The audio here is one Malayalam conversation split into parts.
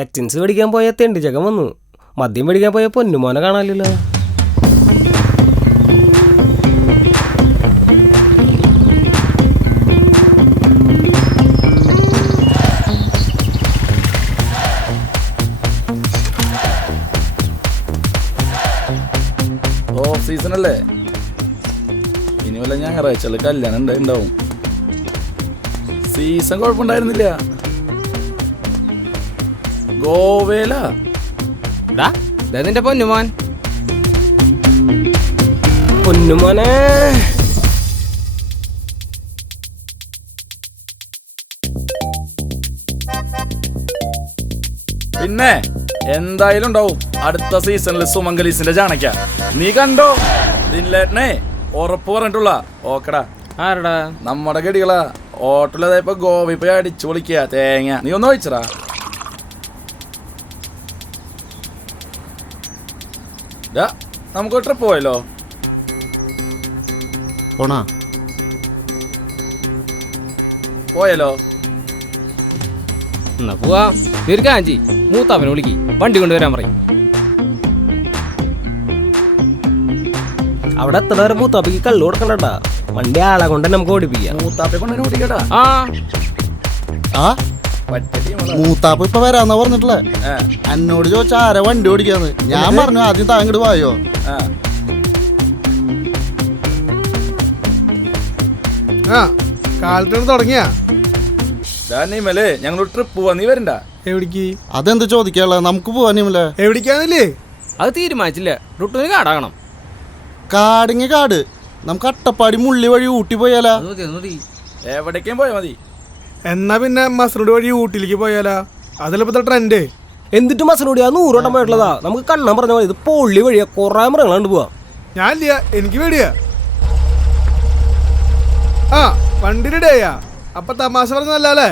ടച്ചിൻസ് മേടിക്കാൻ പോയ തെണ്ടിച്ചക്കൻ വന്നു. മദ്യം മേടിക്കാൻ പോയ പൊന്നുമോനെ കാണാനില്ലല്ലോ. ഓഫ് സീസൺ അല്ലേ, ഇനി വല്ല ഞായറാഴ്ച കല്യാണം ഉണ്ടാവും. സീസൺ കുഴപ്പമുണ്ടായിരുന്നില്ല. ഗോവയിലാ നിന്റെ പൊന്നുമോൻ. പൊന്നുമോനെ പിന്നെ എന്തായാലും ഉണ്ടാവും അടുത്ത സീസണിൽ സുമംഗലീസിന്റെ ചാണക്യ. നീ കണ്ടോ ദില്ലേട്ടനെ ഉറപ്പ് പറഞ്ഞിട്ടുള്ള. ഓക്കടാ ആരടാ? നമ്മുടെ ഗടികളാ. ഹോട്ടലിപ്പോ ഗോവ പോയി അടിച്ചു പൊളിക്കുക തേങ്ങ. നീ ഒന്ന് ഒഴിച്ചടാ. നമുക്ക് ട്രിപ്പ് പോയല്ലോ. പോയല്ലോ എന്നാ പോവാ. ഒരു കാഞ്ചി മൂത്താപ്പനെ വിളിക്ക്, വണ്ടി കൊണ്ടുവരാൻ പറയും. അവിടെ എത്ര നേരം മൂത്താപ്പിക്ക് കള്ളു കൊടുക്കണ്ടാ. വണ്ടി ആളെ കൊണ്ട് നമുക്ക് ഓടിപ്പിക്കാം. മൂത്താപ്പെ കൊണ്ട് ഓടിക്കട്ടാ. മൂത്താപ്പ് ഇപ്പൊ വരാന്നാ പറഞ്ഞിട്ടില്ലേ? എന്നോട് ചോദിച്ചാ ആരാ വണ്ടി ഓടിക്കാന്ന്. ഞാൻ പറഞ്ഞു ആദ്യം താങ്ങോട്ട് പോയോ. കാലത്തോട് തുടങ്ങിയാ ഞങ്ങൾ ട്രിപ്പ് പോവാ. നീ വരണ്ട. എവിടേക്ക്? അതെന്ത് ചോദിക്കാനുള്ള, നമുക്ക് പോവാനില്ലേ? എവിടേക്കാന്നില്ലേ അത് തീരുമാനിച്ചില്ല. റുട്ടൂന് കാടാകണം. കാടിങ്ങി കാട്. നമുക്ക് അട്ടപ്പാടി മുള്ളി വഴി ഊട്ടി പോയാലാ? എവിടേക്കും പോയാ മതി. എന്നാ പിന്നെ മസനോട് വഴി ഊട്ടിലേക്ക് പോയാലാ? അതല്ല ഇപ്പത്തെ ട്രെൻഡ്. എന്നിട്ട് മസനോടി 100 വട്ടം പോയിട്ടുള്ളതാ. നമുക്ക് കണ്ണം പറഞ്ഞ മതി. ഇത് പൊള്ളി വഴിയാ, കൊറേ മൃഗങ്ങളുണ്ട് പോവാ. ഞാനില്ല, എനിക്ക് പേടിയാ. ആ വണ്ടിയുടെയാ. അപ്പൊ തമാശ പറഞ്ഞല്ലേ?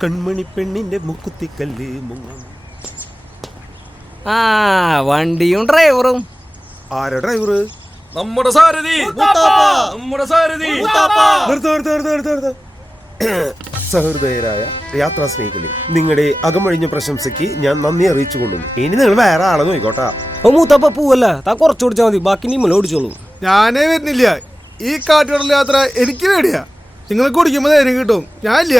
കൺമണി പെണ്ണിന്റെ മുക്കുത്തിക്കല്ല് മുങ്ങ. വണ്ടിയും ഡ്രൈവറും. ആരാ ഡ്രൈവർ? നമ്മുടെ സാരഥി. നമ്മുടെ സാരഥി. സഹൃദയരായ യാത്രാ സ്നേഹികളെ, നിങ്ങളുടെ അകമഴിഞ്ഞ പ്രശംസയ്ക്ക് ഞാൻ നന്ദി അറിയിച്ചുകൊള്ളുന്നു. ഇനി നിങ്ങൾ വേറെ ആളെ നോക്കോട്ടാ. ഓ മൂത്താപ്പ പൂവല്ല, താ കുറച്ച് ഓടിച്ചാൽ മതി. ബാക്കി നീ മുല ഓടിച്ചോളൂ. ഞാനേ വരുന്നില്ല. ഈ കാട്ടുകടൽ യാത്ര എനിക്ക് പേടിയാ. നിങ്ങൾ കുടിക്കുമ്പോ ധൈര്യം കിട്ടും. ഞാനില്ല.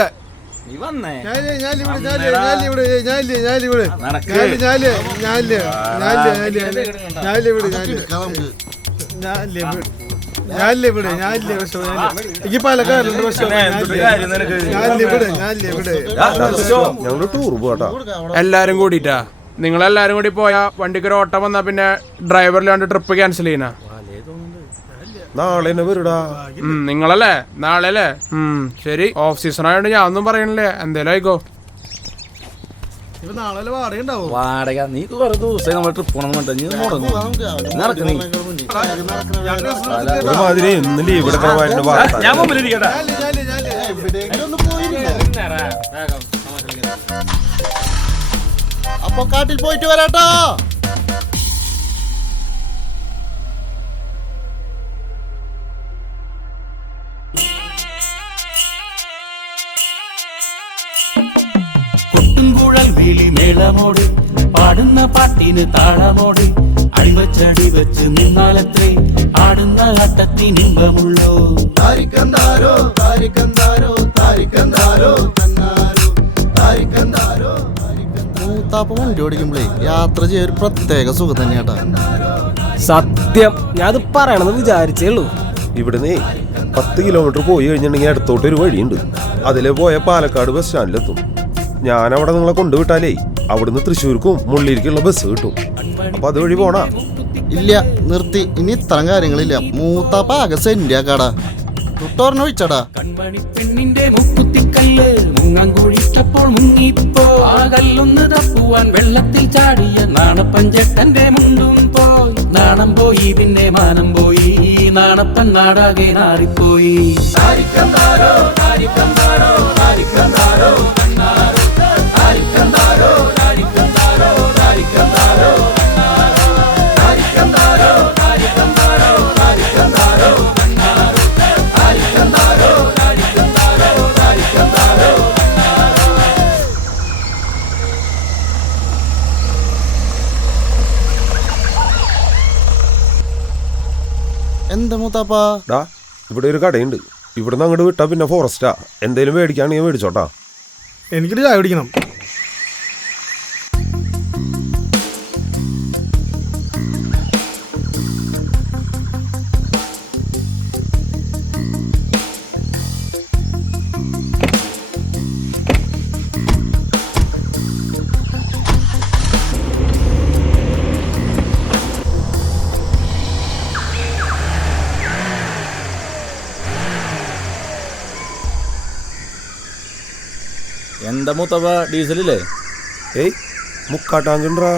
ഞങ്ങൾ ടൂർ പോട്ടാ. എല്ലാരും കൂടിട്ടാ? നിങ്ങളെല്ലാരും കൂടി പോയാ വണ്ടിക്ക് ഒരു ഓട്ടം വന്നാ പിന്നെ ഡ്രൈവറിലാണ്ട് ട്രിപ്പ് ക്യാൻസൽ ചെയ്യുന്ന. നാളെ വരൂടാ. നിങ്ങളല്ലേ നാളെ അല്ലേ? ശരി. ഓഫ് സീസൺ ആയതുകൊണ്ട് ഞാൻ ഒന്നും പറയണില്ലേ. എന്തേലും ആയിക്കോ. വാടക നീ കുറെ ദിവസം നമ്മൾ ട്രിപ്പ് പോകണം. ഒരുമാതിരി ഒന്നും ലീവ് എടുക്കാൻ. ഞാൻ മുമ്പിലിരിക്കട്ടെ. അപ്പൊ കാട്ടിൽ പോയിട്ട് വരാട്ടോ. മേളമോട് പാടുന്ന പാട്ടിന് താളമോട് അടിവച്ചടി വെച്ച് നിന്നാലത്രേ ആടുന്ന ആട്ടത്തിന് ഇമ്പമുള്ളൂ. മൂത്താപ്പ് വണ്ടി ഓടിക്കുമ്പോഴേ യാത്ര ചെയ്യാൻ ഒരു പ്രത്യേക സുഖം തന്നെയാട്ടാ. സത്യം, ഞാൻ അത് പറയണമെന്ന് വിചാരിച്ചേ ഉള്ളൂ. ഇവിടുന്ന് 10 കിലോമീറ്റർ പോയി കഴിഞ്ഞിട്ടുണ്ടെങ്കിൽ അടുത്തോട്ട് ഒരു വഴിയുണ്ട്. അതിലെ പോയ പാലക്കാട് ബസ് സ്റ്റാൻഡിലെത്തും. ഞാൻ അവിടെ നിങ്ങളെ കൊണ്ടുവിട്ടാലേ അവിടുന്ന് തൃശ്ശൂർക്കും മുള്ളിലേക്കുള്ള ബസ് കിട്ടും. അപ്പൊ അതുവഴി പോണാ? ഇല്ല, നിർത്തി. ഇനി ഇത്തരം കാര്യങ്ങളില്ല. മൂത്താപ്പ ആകെ സെന്റിയാക്കാടാ. തൊട്ടോറിനൊഴിച്ചടാ. പെണ്ണിന്റെ മുക്കുത്തിക്കല്ല് മുങ്ങാങ്കുഴിച്ചപ്പോൾ മുങ്ങിപ്പോ ആ കല്ലൊന്ന് തപ്പുവാൻ വെള്ളത്തിൽ ചാടിയ നാണപ്പഞ്ചേട്ടന്റെ മുണ്ടും പോയി. നാണം പോയി പിന്നെ മാനം പോയി. നാണപ്പൻ നാടാകെ നാറിപ്പോയി. എന്താ മൂത്താപ്പാ? ഡാ ഇവിടെ ഒരു കടയുണ്ട്. ഇവിടുന്ന് അങ്ങോട്ട് വിട്ടാ പിന്നെ ഫോറസ്റ്റാ. എന്തേലും മേടിക്കുകയാണെങ്കിൽ മേടിച്ചോട്ടാ. എനിക്കൊരു ചായ കുടിക്കണം. എന്താ മൂത്തപ്പ ഡീസലില്ലേ? ഏയ് മുക്കാട്ടാങ്കണ്ടാ.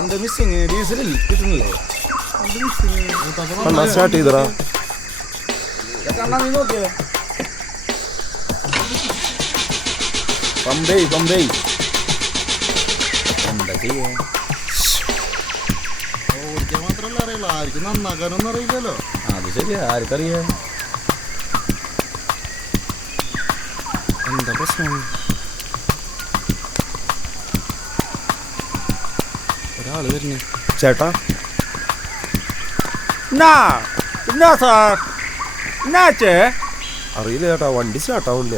എന്താ മിസ്സിങ്? ഡീസലിൽ കിട്ടുന്നില്ലേ? അണ്ണാ സ്റ്റാർട്ട് ചെയ്തടാ. നീ നോക്കിയേ. പമ്പേ എന്താ ചെയ്യേ? ഓടിക്കാൻ മാത്രമല്ല അറിയില്ല, ആർക്കും നന്നാക്കാനൊന്നും അറിയില്ലല്ലോ. അത് ശരിയാ, ആർക്കറിയാ? എന്താ പ്രശ്നം? ഒരാള് വരുന്നേ. ചേട്ടാ അറിയില്ല ചേട്ടാ, വണ്ടി സ്റ്റാർട്ടാവില്ല.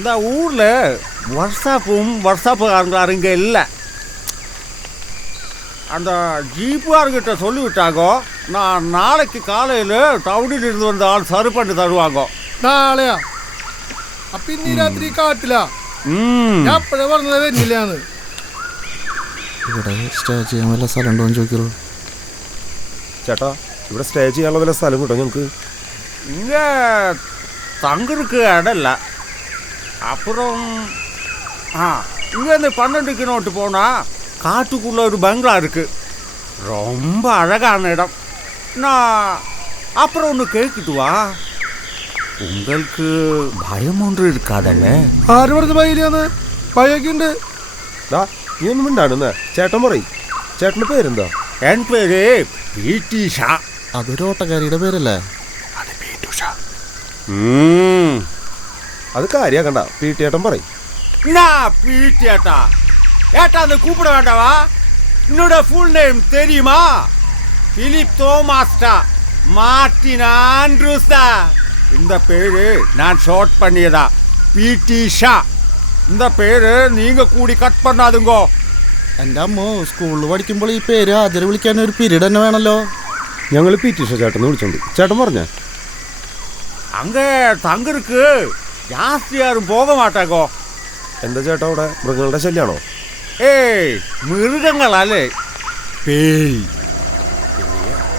இந்த ஊரில் வாட்ஸ்அப்புக்காரங்க இங்கே இல்லை. அந்த ஜீப்புகாரங்கிட்ட சொல்லிவிட்டாங்கோ, நான் நாளைக்கு காலையில் ടൗണിൽ ഇருந்து വന്ന ആൾ സറി பண்ணி തരുവാങ്ങോ. നാളെയാ? അപ്പൊ ഇന്ന് രാത്രി കാട്ടില്ല. ഞാൻ അപ്പഴേ പറഞ്ഞത് വരുന്നില്ലാന്ന്. ഇവിടെ സ്റ്റേ ചെയ്യാൻ വല്ല സ്ഥലം ഉണ്ടോ എന്ന് ചോദിക്കൂ. ചേട്ടാ ഇവിടെ സ്റ്റേ ചെയ്യാനുള്ള വല്ല സ്ഥലം കിട്ടോ ഞങ്ങൾക്ക്? இங்கே தங்குறதுக்கு இடம் இல்லை. அப்புறம் இங்கேருந்து 12 கிலோமீட்டர் போனால் காட்டுக்குள்ளே ஒரு பங்களா இருக்குது. ரொம்ப அழகான இடம். நான் அப்புறம் ஒன்று கேட்குதுவா, உங்களுக்கு பயம் ஒன்று இருக்காதல்ல? ആര് പറഞ്ഞ ഭയന്ന്? ഭയൊക്കെ ഉണ്ട്. ഡാ നീ ഒന്നും മിണ്ടാടുന്നേ. ചേട്ടൻ പറയും. ചേട്ടൻ്റെ പേരെന്താ? என் பேர் பீட்டிஷா. അതൊരു ഓട്ടക്കാരിയുടെ പേരല്ലേ? അത് കാര്യാക്കണ്ട, പീട്ടിയേട്ടൻ പറയും. என்ன பீட்டியாட்டா? ஏட்டா அந்த கூப்பிட வேண்டாவா? என்னோட ஃபுல் நேம் தெரியுமா? பிலிப் தோமாஸ்டா மார்டின் ஆண்ட்ரூஸ்டா. இந்த பேரு நான் ஷார்ட் பண்ணியதா, பீட்டிஷா. இந்த பேரு நீங்க கூடி கட் பண்ணாதுங்கோ. എൻ്റെ അമ്മ സ്കൂളിൽ പഠിക്കുമ്പോൾ ഈ പേര് ആദ്യം വിളിക്കാൻ ഒരു പീരീഡ് തന്നെ വേണമല്ലോ. ഞങ്ങൾ പീറ്റീഷ ചേട്ടൻ വിളിച്ചോണ്ട്. ചേട്ടൻ പറഞ്ഞ அங்கே தங்கருக்கு ஜாஸ்தி யாரும் போக மாட்டாங்கோ. എന്താ ചേട്ടാ അവിടെ മൃഗങ്ങളുടെ ശല്യാണോ? ഏയ് മൃഗങ്ങളല്ലേ, പേയ്.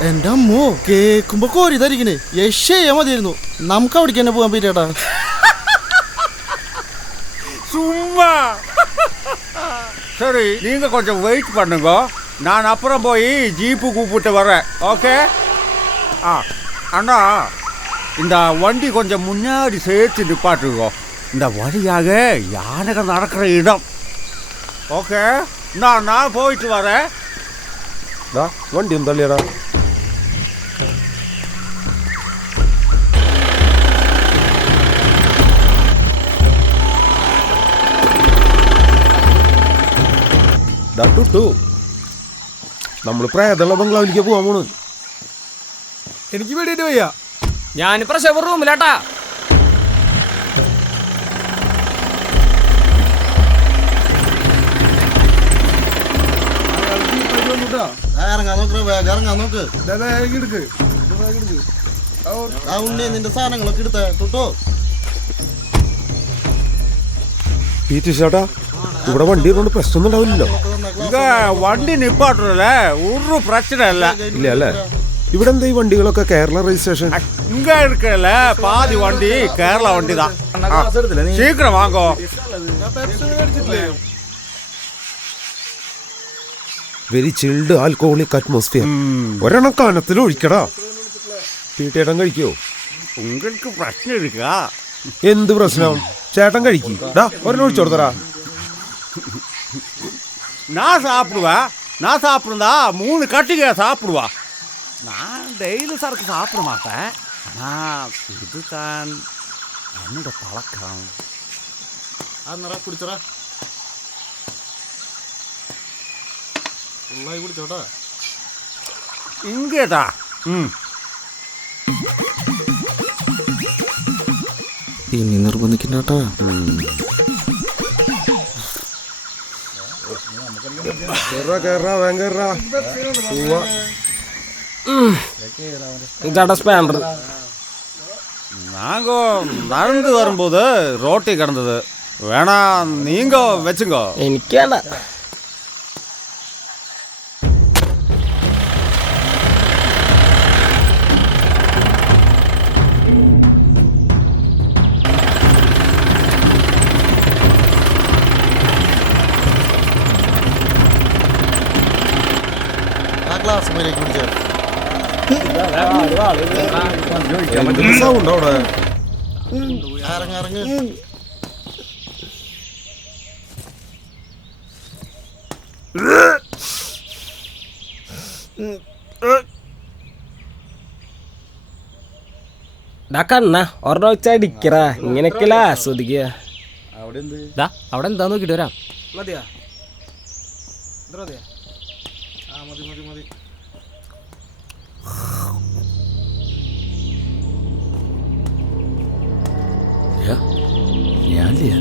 എൻ്റെ അമ്മോ കേൾക്കുമ്പോ കോരി ധരിക്കണേ. യക്ഷയാ മതിയായിരുന്നു. നമുക്ക് അവിടേക്ക് തന്നെ പോകാൻ പറ്റേട്ടാ. சும்மா. சரி, நீங்க கொஞ்சம் வெயிட் பண்ணுங்க, நான் அப்புறம் போய் ஜீப்பு கூப்பிட்டு வரேன். ஓகே? அண்ணா இந்த வண்டி கொஞ்சம் முன்னாடி சேர்த்து நிப்பாட்டுங்க. இந்த வழியாக யானைகள் நடக்கிற இடம். ஓகே, நான் போயிட்டு வரேன். ഡാ വണ്ടി ഒന്ന് തള്ളിയടാ. നമ്മൾ പ്രേതമുള്ള ബംഗ്ലാവിലേക്ക് പോകാൻ പോണ്. എനിക്ക് പേടിയിട്ട് വയ്യ. ഞാനിപ്പോ ഷവർ റൂമിലാട്ടാ. ഇറങ്ങാൻ നോക്ക്, വേഗം ഇറങ്ങാൻ നോക്ക്. എടുക്ക്. ആ ഉണ്ണി നിന്റെ സാധനങ്ങളൊക്കെ എടുത്ത തൊട്ടോ. പീറ്റീഷ ചേട്ടാ ഇവിടെ വണ്ടി കൊണ്ട് പ്രശ്നമൊന്നും ഉണ്ടാവില്ലല്ലോ? இங்க வண்டி நிப்பாட்டுறல ஒரு பிரச்சனை இல்லை. ഇല്ല അല്ലേ? ഇവിടെ എന്താ ഈ വണ്ടികളൊക്കെ കേരള രജിസ്ട്രേഷൻ? இங்க இருக்கல பாதி வண்டி கேரளா வண்டி தான். சீக்கிரம் வாங்கோ. Very chilled alcoholic atmosphere. ഒരെണ്ണം കാനത്തിൽ ഒഴിക്കടാ. പീട്ടേട്ടൻ കഴിക്കോ? உங்களுக்கு பிரச்சனை இருக்கா? എന്ത് പ്രശ്നം? ചേട്ടൻ കഴിക്കും. ഒരെണ്ണം ഒഴിച്ചു കൊടുത്തരാ. நான் சாப்பிடுவேன். நான் சாப்பிடுந்தா 3 கட்டிக்க சாப்பிடுவா. நான் டெய்லி சரக்கு சாப்பிட மாட்டேன். ஆனால் இதுதான் என்னோட பழக்கம். അന്നറ കുടിച്ചടാ, നന്നായി കുടിച്ചോട്ടാ. இங்கேதா. ഇനി നിർബന്ധിക്കണ്ടാ. ഇതാടാ സ്പാൻഡർ. நாங்கள் நடந்து வரும்போது ரோட்டி கிடந்தது. வேணா நீங்க வச்சுங்க. എനിക്ക് വേണ്ട. ആ ഗ്ലാസ് മേലേക്ക് കുടിച്ചോ. സൗണ്ട് അവിടെ. ഇറങ്ങ്. കണ്ണ ഒരെണ്ണം വെച്ചടിക്കറ. ഇങ്ങനെയൊക്കെയല്ല ആസ്വദിക്കുക. ദാ അവിടെ എന്താ നോക്കിട്ട് വരാം. മതിയാ? ഞാനില്ല.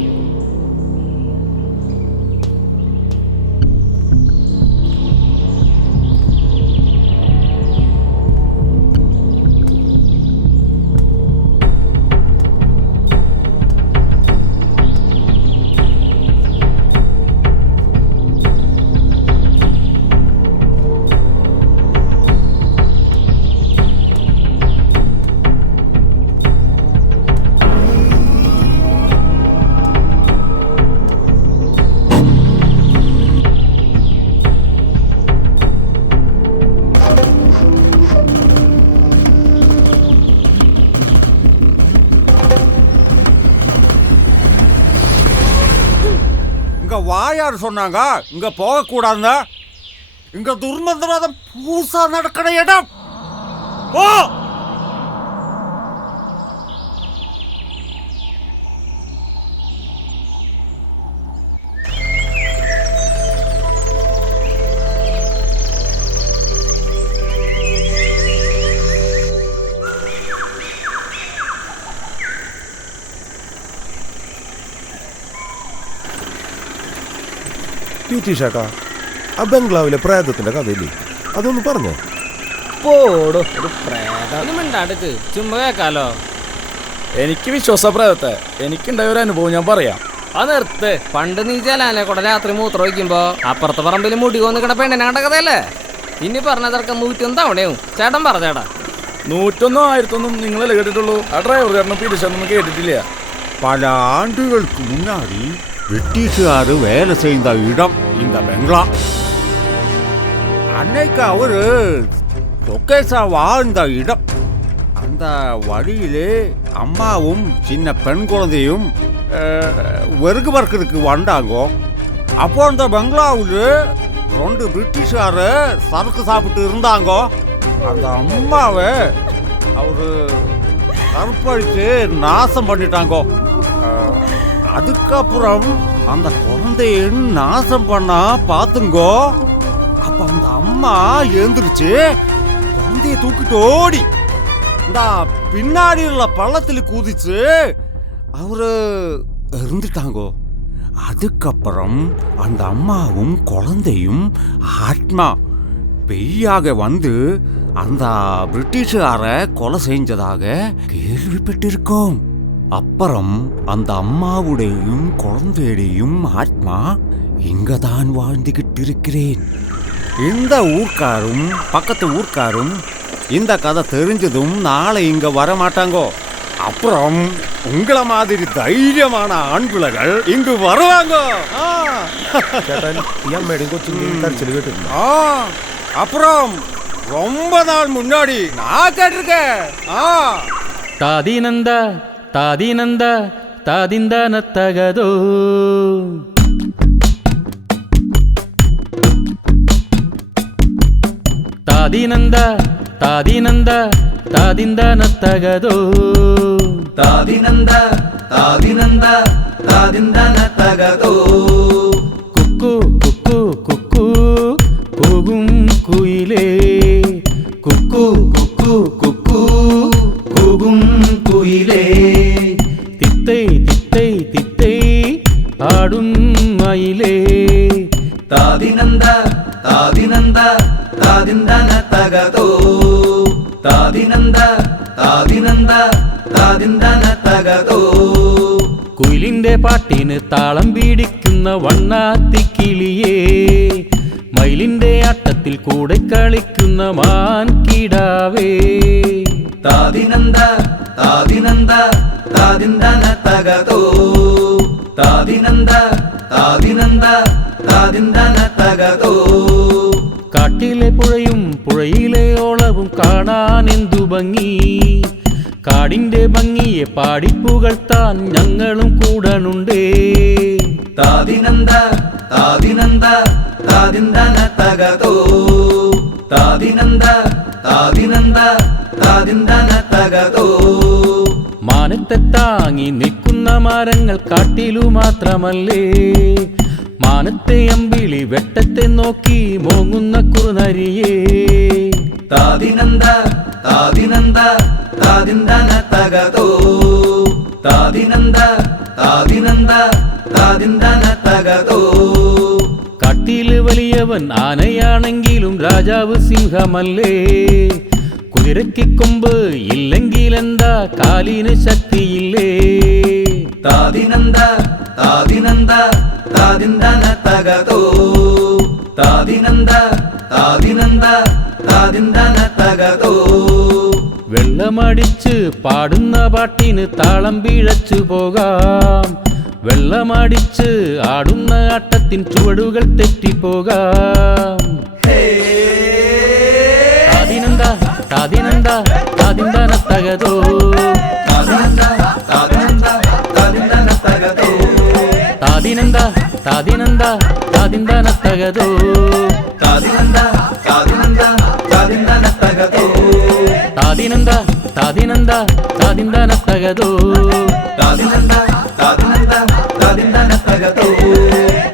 இங்க வாயார் சொன்னாங்க இங்க போகக்கூடாதுங்க. இங்க துர்மந்திரவாதம் பூசா நடக்கிற இடம். போ. ചേട്ടാ, ആ ബംഗ്ലാവിലെ പ്രേതത്തിന്റെ കഥയില്ലേ, അതൊന്ന് പറഞ്ഞേ. പോടോ ഒരു പ്രേതം. ഒന്നും മിണ്ടാടുക്ക്, ചുമ്മാ കേക്കാലോ. എനിക്ക് വിശ്വാസപ്രദത്തെ എനിക്കുണ്ടായ ഒരു അനുഭവം ഞാൻ പറയാം. അത് നിർത്ത്. പണ്ട് നീ ജലാനെ കൂടെ രാത്രി മൂത്രം വയ്ക്കുമ്പോ അപ്പുറത്തെ പറമ്പിൽ മുടി കൊന്ന് കിട പെണ്ണിനെ കണ്ട കഥയല്ലേ. ഇനി പറഞ്ഞതൊക്കെ 101 തവണയും. ചേട്ടൻ പറഞ്ഞേട്ടാ. 101 1001 നിങ്ങളല്ലേ കേട്ടിട്ടുള്ളൂ. ആ ഡ്രൈവർ ചേട്ടനും പിടിച്ചൊന്നും കേട്ടിട്ടില്ല. பல ஆண்டுகளுக்கு முன்னாடி பிரிட்டிஷாரு வேலை செய்த இடம் இந்த பெங்களா. அன்னைக்கு அவரு சொக்கேசா வாழ்ந்த இடம். அந்த வழியிலே அம்மாவும் சின்ன பெண் குழந்தையும் வெறுக்கு பறக்கிறதுக்கு வந்தாங்கோ. அப்போ அந்த பெங்களாவில் 2 பிரிட்டிஷாரு சரக்கு சாப்பிட்டு இருந்தாங்கோ. அந்த அம்மாவை அவரு கற்பழித்து நாசம் பண்ணிட்டாங்கோ. அதுக்கப்புறம் அந்த குழந்தைய நாசம் பண்ணா பாத்துங்கோ. அப்ப அந்த அம்மா எழுந்திருச்சு குழந்தைய தூக்கிட்டு ஓடி இந்த பின்னாடி உள்ள பள்ளத்துல குதிச்சு அவரு இருந்துட்டாங்கோ. அதுக்கப்புறம் அந்த அம்மாவும் குழந்தையும் ஆத்மா பெய்யாக வந்து அந்த பிரிட்டிஷாரை கொலை செஞ்சதாக கேள்விப்பட்டிருக்கோம். அப்புறம் அந்த அம்மாவுடையும் குழந்தையுடையும் ஆத்மா இங்கதான் வாழ்ந்துகிட்டு இருக்கிறேன். இந்த ஊர்க்காரும் பக்கத்து ஊர்க்காரும் இந்த கதை தெரிஞ்சதும் நாளை இங்க வர மாட்டாங்கோ. அப்புறம் உங்களை மாதிரி தைரியமான ஆண்பிள்ளைகள் இங்கு வருவாங்க. அப்புறம் ரொம்ப நாள் முன்னாடி நான் கேட்டிருக்கேன். தாதினந்த താദിനന്ദ താദിന്ദനത്തകതോ താദിനന്ദ താദിനന്ദ താദിന്ദനത്തകതോ താദിനന്ദ താദിനന്ദ താദിന്ദനത്തകതോ കുക്കു കുക്കു കുക്കു കൂകും കുയിലേ കുക്കു കുക്കു കുക്കു കൂകും കുയിലേ തിത്തൈ തിത്തൈ തിത്തൈ ആടും മയിലേ താദിനന്ദ താദിനന്ദ താദിന്ദനത്തകതോ താദിനന്ദ താദിനന്ദ താദിന്ദനത്തകതോ കുയിലിന്റെ പാട്ടിന് താളം പീഡിക്കുന്ന വണ്ണാത്തിക്കിളിയേ മയിലിന്റെ ആട്ടത്തിൽ കൂടെ കളിക്കുന്ന മാൻ കിടാവേ താദിനന്ദ താദിനന്ദ താദിന്ദനത്തകതോ താദിനന്ദ താദിനന്ദ താദിന്ദനത്തകതോ കാട്ടിലെ പുഴയും പുഴയിലെ ഓളവും കാണാൻ എന്തു ഭംഗി കാടിന്റെ ഭംഗിയെ പാടിപ്പുകഴ്ത്താൻ ഞങ്ങളും കൂടനുണ്ടേ താദിനന്ദ താദിനന്ദ താദിന്ദനത്തകതോ താദിനന്ദ താദിനന്ദ താദിന്ദനത്തകതോ മാനത്തെ താങ്ങി നിൽക്കുന്ന മരങ്ങൾ കാട്ടിലു മാത്രമല്ലേ മാനത്തെ അമ്പിളി വെട്ടത്തെ നോക്കി മോങ്ങുന്ന കുറുനരിയേ താദിനന്ദ താദിനന്ദ താദിന്ദനത്തകതോ താദിനന്ദ താദിനന്ദ താദിന്ദനത്തകതോ കാട്ടില് വലിയവൻ ആനയാണെങ്കിലും രാജാവ് സിംഹമല്ലേ കുതിരയ്ക്ക് കൊമ്പ് ഇല്ലെങ്കിൽ എന്താ കാലിന് ശക്തിയില്ലേ താദിനന്ദ താദിനന്ദ താദിന്ദനത്തകതോ താദിനന്ദ താദിനന്ദ താദിന്ദനത്തകതോ വെള്ളമടിച്ച് പാടുന്ന പാട്ടിന് താളം പിഴച്ചു പോകാം വെള്ളമടിച്ച് ആടുന്ന ആട്ടത്തിൻ ചുവടുകൾ തെറ്റിപ്പോകാം താദിനന്ദ താദിനന്ദ താദിന്ദനത്തകതോ താദിനന്ദ താദിനന്ദ താദിന്ദനത്തകതോ താദിനന്ദ താദിനന്ദ താദിന്ദനത്തകതോ താദിനന്ദ താദിനന്ദ താദിന്ദനത്തകതോ താദിനന്ദ താദിനന്ദ താദിന്ദനത്തകതോ താദിനന്ദ താദിനന്ദ താദിന്ദനത്തകതോ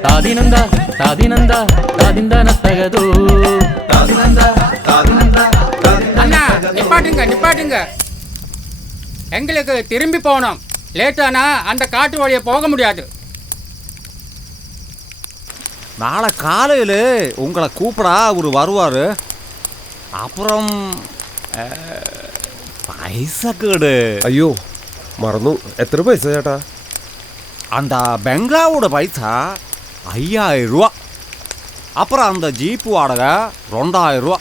താദിനന്ദ താദിനന്ദ താദിന്ദനത്തകതോ താദിനന്ദ താദിനന്ദ அண்ணா நிப்பாட்டுங்க நிப்பாட்டுங்க எங்களுக்கு திரும்பி போகணும் லேட்டானா அந்த காட்டு வழியை போக முடியாது நாளை காலையில் உங்களை கூப்பிட அவர் வருவார் அப்புறம் പൈസ കേട് അയ്യോ മറന്നു. എത്ര പൈസ ചേട്ടാ? அந்த பெங்களாவோட பைசா 5000 ரூபா. அப்புறம் அந்த ஜீப்பு வாடகை 2000 ரூபா.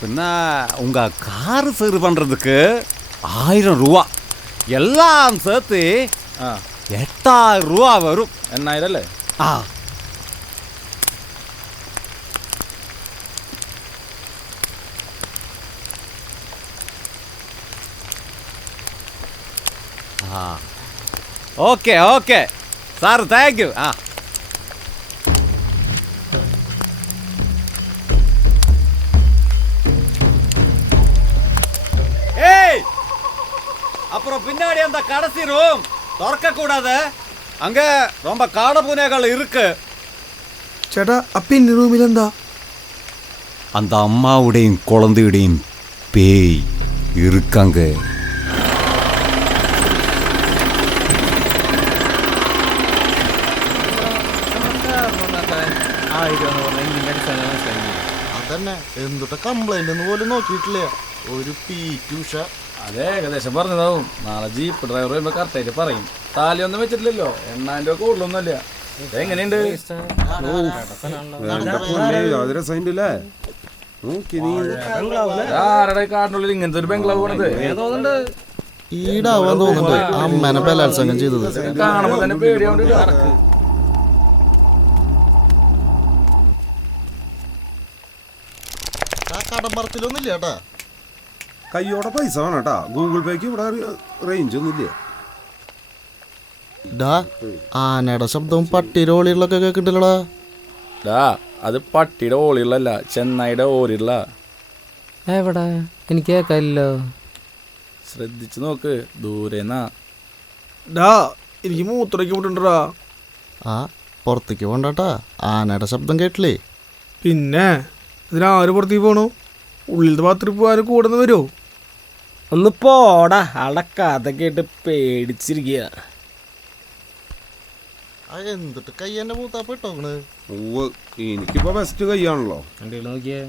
பின்ன உங்கள் காரு சரி பண்ணுறதுக்கு 1000 ரூபா. எல்லாம் சேர்த்து 8000 ரூபா வரும். 8000 അല്ലേ? ആ okay okay sir thank you. ആ ஏய் அப்புறம் பின்னாடி அந்த கடைசி ரூம் திறக்க கூடாது. அங்க ரொம்ப காடை பூனைகள் இருக்கு. ചേട്ടാ അപ്പൊ ഇന്ന റൂമിൽ എന്താ? அந்த அம்மாவுடையும் குழந்தையுடையும் பேய் இருக்காங்க. അതന്നെ എന്തുട്ട കംപ്ലൈന്റ് എന്ന് പോലും നോക്കിയിട്ടില്ല. ഒരു പീറ്റൂഷ അതെ ഏകദേശം പറഞ്ഞതാവും. നാളെ ജീപ്പ് ഡ്രൈവർ വരുമ്പോ കറക്റ്റായിട്ട് പറയും. താലിയൊന്നും വെച്ചിട്ടില്ലല്ലോ, 8000 രൂപ കൂടുതലൊന്നുമല്ല. എങ്ങനെയുണ്ട്? ആരുടെ കാടിനുള്ളിൽ ഇങ്ങനത്തെ ഒരു ബംഗ്ലാവ് പോണത്? ഈടാവാൻ തോന്നുന്നുണ്ട് അമ്മനെ ബലാത്സംഗം ചെയ്തത്. കാണുമ്പോ തന്നെ പേടിയാവുണ്ട്. ആ കടമ്പറത്തിലൊന്നുമില്ല ചേട്ടാ. കയ്യോടെ പൈസ വേണം കേട്ടാ. ഗൂഗിൾ പേക്ക് ഇവിടെ റേഞ്ച് ഒന്നുമില്ല. ഡാ ആനയുടെ ശബ്ദവും പട്ടിയുടെ ഓളികളൊക്കെ കേൾക്കണ്ടല്ലോടാ. ഡാ അത് പട്ടിയുടെ ഓളിയുള്ളല്ല, ചെന്നായിയുടെ ഓരിയുള്ള. എവിടെ എനിക്ക് കേൾക്കാനില്ലോ. ശ്രദ്ധിച്ചു നോക്ക്, ദൂരെന്നാ. ഡാ എനിക്ക് മൂത്രയ്ക്ക് മുട്ടുണ്ടാ. ആ പുറത്തേക്ക് പോണ്ടാട്ടാ, ആനയുടെ ശബ്ദം കേട്ടില്ലേ? പിന്നെ ഇതിനാര് പുറത്തേക്ക് പോണു? ഉള്ളിലത്തെ പാത്രത്തിൽ പോകാൻ കൂടെ വരുമോ? ഒന്ന് പോടാ, ആളുടെ കഥ കേട്ട് പേടിച്ചിരിക്കുക. എന്തിട്ട് കൈ എന്റെ മൂത്താപ്പ് ഇട്ടോക്കണ്? എനിക്കിപ്പോ ബെസ്റ്റ് കൈയാണല്ലോ. നോക്കിയേ.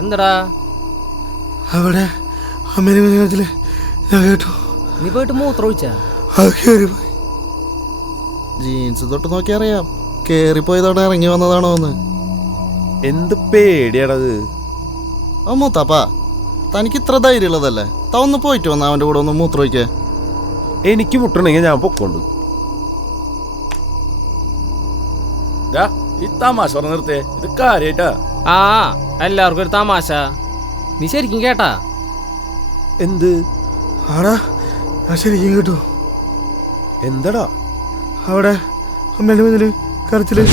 എന്താടാ അവിടെ അമ്മേനെ ഞാൻ കേട്ടു. നീ പോയിട്ട് മൂത്രം ഒഴിച്ചാ? ജീൻസ് തൊട്ട് നോക്കി അറിയാം കേറിപ്പോയതോടെ ഇറങ്ങി വന്നതാണോ എന്ന്. എന്ത് പേടിയാണത്? ആ മൂത്താപ്പാ, തനിക്ക് ഇത്ര ധൈര്യം ഉള്ളതല്ലേ? താ ഒന്ന് പോയിട്ട് വന്ന അവൻ്റെ കൂടെ ഒന്ന് മൂത്രം ഒഴിക്കേ. എനിക്ക് മുട്ടണമെങ്കിൽ ഞാൻ പൊക്കോണ്ട്. ഈ തമാശ പറഞ്ഞ് നിർത്തേ, ഇത് കാര്യായിട്ടാ. ആ എല്ലാവർക്കും ഒരു തമാശ. നീ ശരിക്കും കേട്ടാ? എന്ത്? ആടാ ഞാൻ ശരിക്കും കേട്ടു. എന്താടാ? അവിടെ അമ്മേൻ്റെ മുന്നിൽ കരച്ചില്.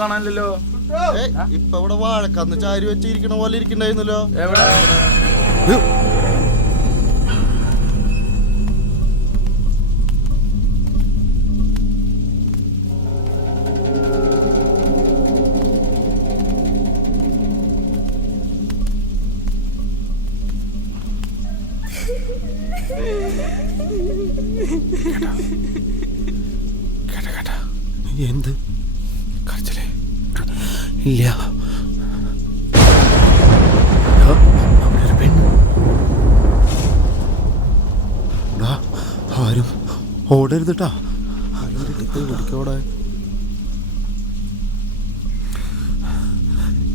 കാണാനില്ലല്ലോ. ഇപ്പൊ ഇവിടെ വാഴക്കന്ന് ചാരി വെച്ചിരിക്കണ പോലെ ഇരിക്കണ്ടായിരുന്നല്ലോ. എന്ത് കരച്ചില്? ഇല്ല. ആരും ഓടരുതട്ടാ.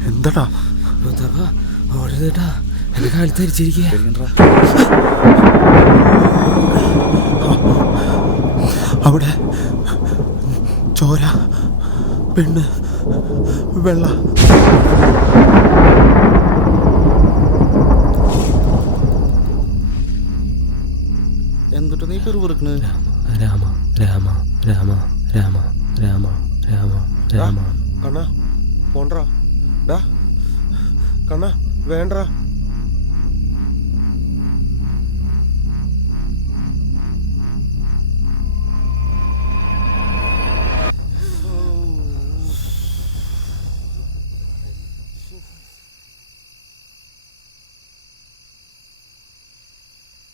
എന്താടാ? ഓടരുതേട്ടാ, എന്റെ കാലത്ത് ധരിച്ചിരിക്കുക. അവിടെ ചോര, പെണ്ണ്, വെള്ള. എന്നിട്ട് നീ പെറുപിറുക്കണ്? രാമ രാമ രാമ രാമ രാമ രാമ രാമ. കണ്ണാ പോണ്ടാ. ഡാ കണ്ണാ വേണ്ട.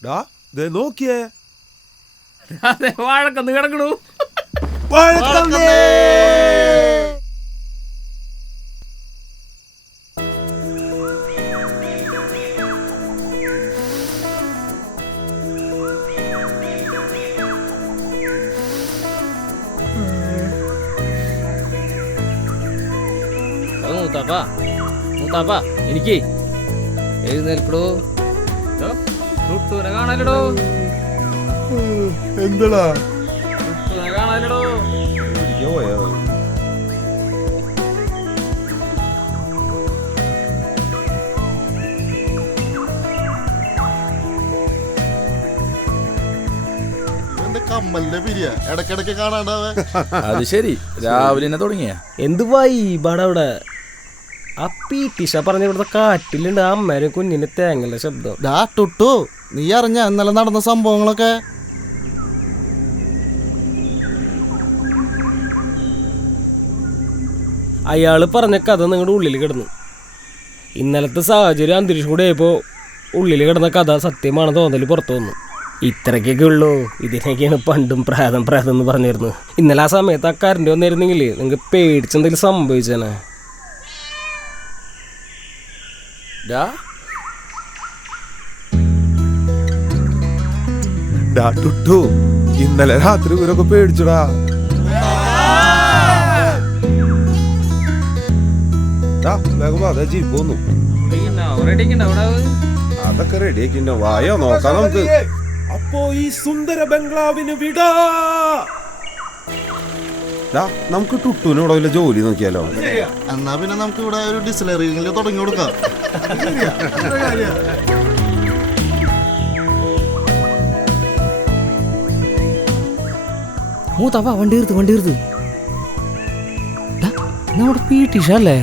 ഡാ ദേ നോക്കിയേ, അതെ വാഴക്കന്ന് കിടക്കണു. മൂത്താപ്പാ മൂത്താപ്പാ എനിക്ക് എഴുന്നേൽക്കടോ. ടുട്ടൂനെ കാണാലോ. എന്താടാ? ടുട്ടൂനെ കാണാലോ. എന്റെ കമ്മലിന്റെ പിരിയ ഇടക്കിടക്ക് കാണാണ്ടാവേ. അത് ശരി, രാവിലെ തന്നെ തുടങ്ങിയ എന്ത് വൈബാണ് അവിടെ. ആ പീട്ടിഷ പറഞ്ഞ ഇവിടുത്തെ കാറ്റിലുണ്ട് ആ അമ്മേരെ കുഞ്ഞിന്റെ തേങ്ങയുടെ ശബ്ദം. ഡാ ടുട്ടു, നീ അറിഞ്ഞ ഇന്നലെ നടന്ന സംഭവങ്ങളൊക്കെ? അയാൾ പറഞ്ഞ കഥ നിങ്ങളുടെ ഉള്ളിൽ കിടന്നു. ഇന്നലത്തെ സാഹചര്യം അന്തരീക്ഷം കൂടെ ആയപ്പോൾ ഉള്ളിൽ കിടന്ന കഥ സത്യമാണ് തോന്നൽ പുറത്തു വന്നു. ഇത്രയ്ക്കൊക്കെ ഉള്ളൂ. ഇതിനൊക്കെയാണ് പണ്ടും പ്രാതം എന്ന് പറഞ്ഞിരുന്നത്. ഇന്നലെ ആ സമയത്ത് ആ കറണ്ട് വന്നിരുന്നെങ്കിൽ നിങ്ങൾക്ക് പേടിച്ചെന്തെങ്കിലും സംഭവിച്ചേനെ. ടുട്ടു, ഇന്നലെ രാത്രി ഇവരൊക്കെ പേടിച്ചടാ. വേഗം അതെ ജീപ്പ് വന്നു. അതൊക്കെ റെഡിയാക്കിണ്ടോ? വായോ നോക്കാം നമുക്ക്. അപ്പോ ഈ സുന്ദര ബംഗ്ലാവിന് വിടാ. നമുക്ക് ടുട്ടുവിന് ഇവിടെ വല്ല ജോലി നോക്കിയാലോ? എന്നാ പിന്നെ നമുക്ക് ഇവിടെ ഒരു ഡിസ്റ്റിലറിയിൽ തുടങ്ങി കൊടുക്കാം. മൂത്താപ്പ വണ്ടി എടുത്ത് നമ്മുടെ പീട്ടിഷല്ലേ?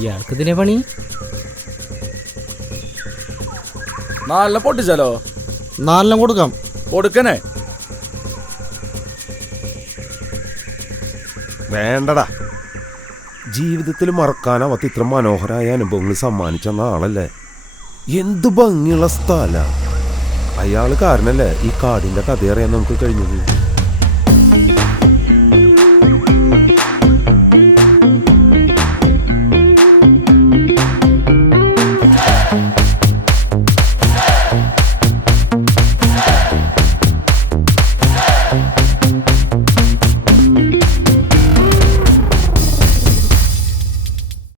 ഇയാൾക്ക് ഇതിനെ പണി. നാലെണ്ണം പൊട്ടിച്ചാലോ? 4 കൊടുക്കാം. കൊടുക്കണേ. വേണ്ടടാ, ജീവിതത്തിൽ മറക്കാനാവാത്ത ഇത്ര മനോഹരമായ അനുഭവങ്ങൾ സമ്മാനിച്ച ആളല്ലേ. എന്ത് ഭംഗിയുള്ള സ്ഥല. അയാൾ കാരണല്ലേ ഈ കാടിന്റെ കഥ അറിയാൻ നമുക്ക് കഴിഞ്ഞത്.